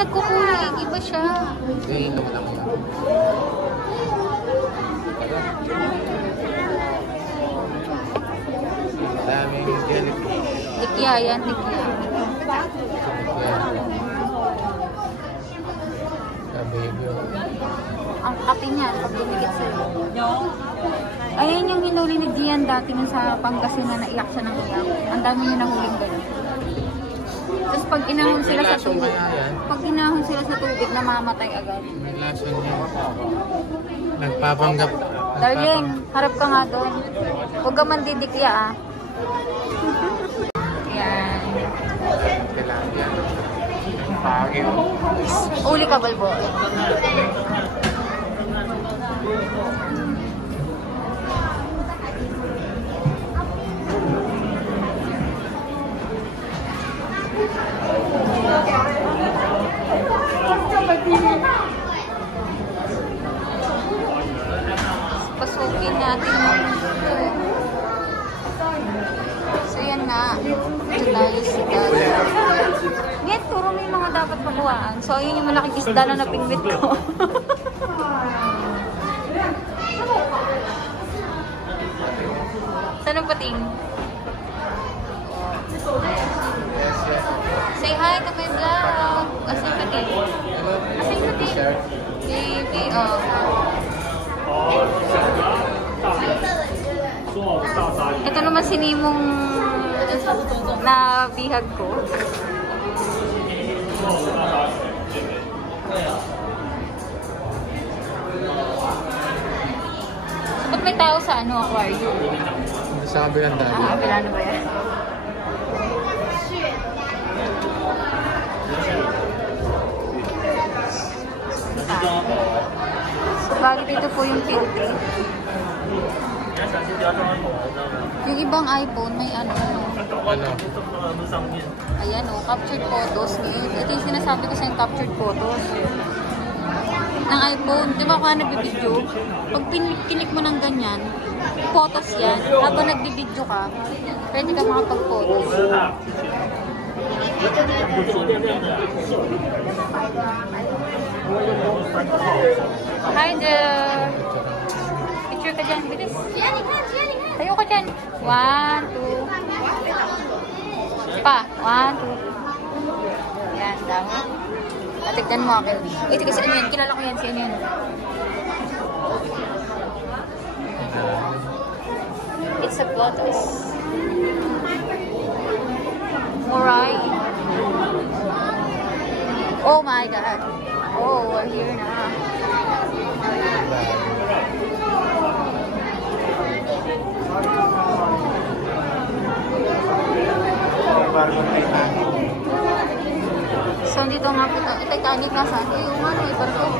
nagkukulay. Iba siya. Tingin naman ako. Daming jellyfish. Tikya yan, tikya. Baby. Ang kape niya, pag dumikit sa'yo. Ayan yung hinuli ni Gian dati nun sa Pangasinan na iyak siya ng iyak. Ang dami niya nahuling gano'n. Tapos pag inahon sila sa tubig, namamatay agad. May lason niya. Nagpapanggap. Darling, harap ka nga doon. Huwag ka man didikya ah. Yan. Kailangan yan. Pagin. Uli ka, Balbo. Pasukin natin yung so yan nga tayo sa dagat. Ngayon puro may mga dapat makuhaan. So ayun yung malaking isda na napingwit ko. Saan ang pating? Say hi to my vlog. Asan yung pating? Asan yung pating? Baby, oh. Ito naman si Nimong na bihag ko. Ba't may tao sa aquarium? Sa kabilang dali. Kabila na ba yan? So, bagay dito po yung filter. Yung ibang iPhone, may ano. Ayan o, captured photos. Ito yung sinasabi ko sa yung captured photos. Ng iPhone. Di ba kung nagbibideo? Pag kinik mo ng ganyan, photos yan. Habang nagbibideo ka, pwede ka makapag-photos. Hi there! Picture ka dyan, bilis. Tayo ka dyan. 1, 2. Pa. 1, 2. Yan, dami. Tignan mo akin. Ito kasi ano yan. Kilala ko yan. Si ano yan. It's a photos. Moray. Oh my God. Oh, we're here na. So, dito nga po, Titanic na saan? Eh, yung ano, barko.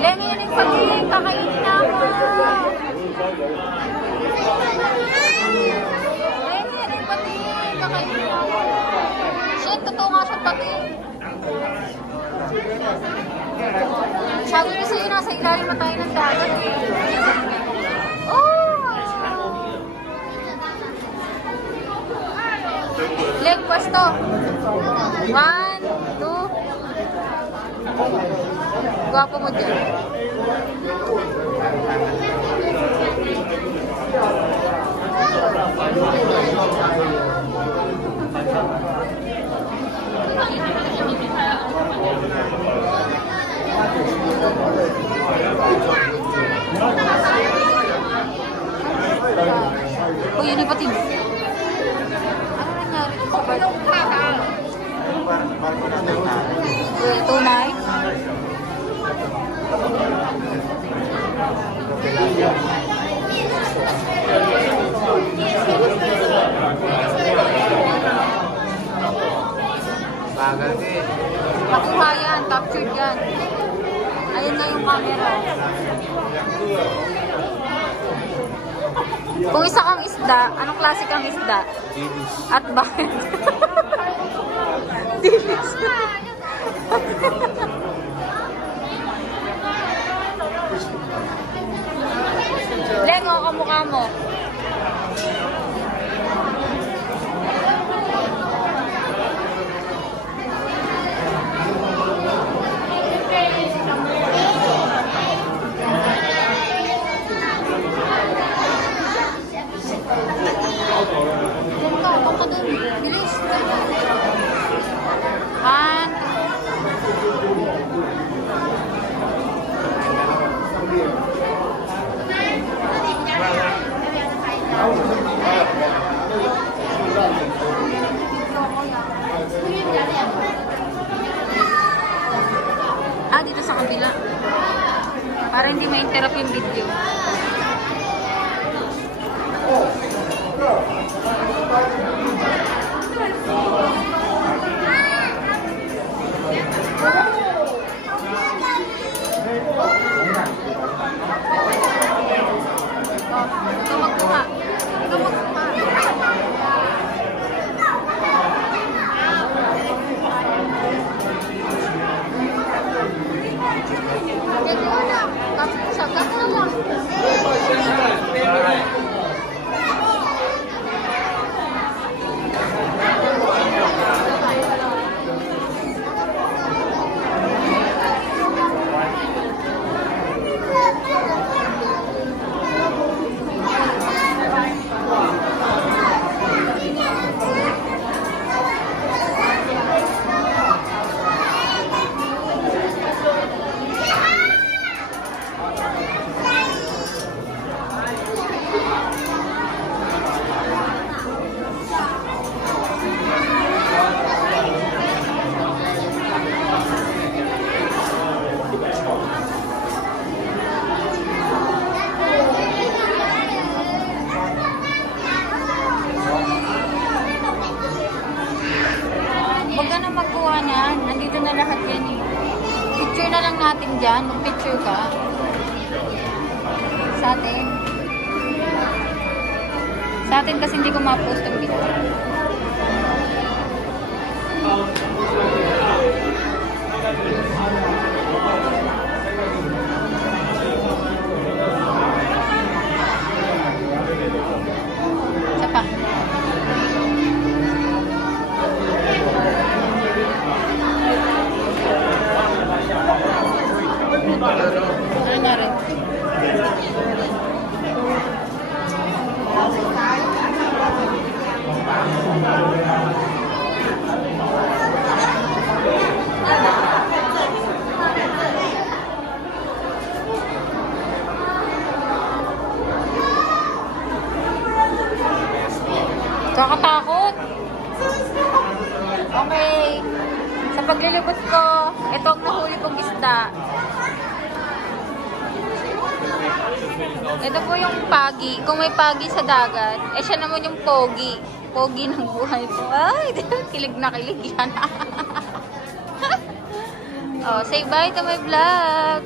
Lengi yun yung pag-iing, kakainin na mo. Lengi yun yung pag-iing, kakainin na mo. Shit, totoo nga siya pag-iing. Sabi ko sa'yo, nasa ilalim na tayo ng dagat. Oh! Leg pwesto. 1, 2. Gwapo mo dyan. Oh, yun yung pating. Ano nangyari? Tunay? Bagal eh. Nakuha yan, captured yan. Ayun na yung camera. Kung isa kang isda, anong klase kang isda? Dilis. At bakit? Dilis. mukha mo. Ako dun. Bilis. Han. Dito sa kabila. Para hindi ma-interrupt yung video. Ito magkuha. Ito magkuha. Huwag ka na magkuha niyan. Nandito na lahat yan eh. Picture na lang natin dyan. Mag-picture ka. Sa atin. Sa atin kasi hindi ko ma-post ang video. Isa pa. Ano na rin? Kakatakot. Okay. Sa paglilibot ko, ito ang nahuli kong isda. Ito po yung pagi. Kung may pagi sa dagat, eh siya naman yung pogi. Pogi ng buhay ko. Ay, kilig na kilig yan. Oh, say bye to my vlog.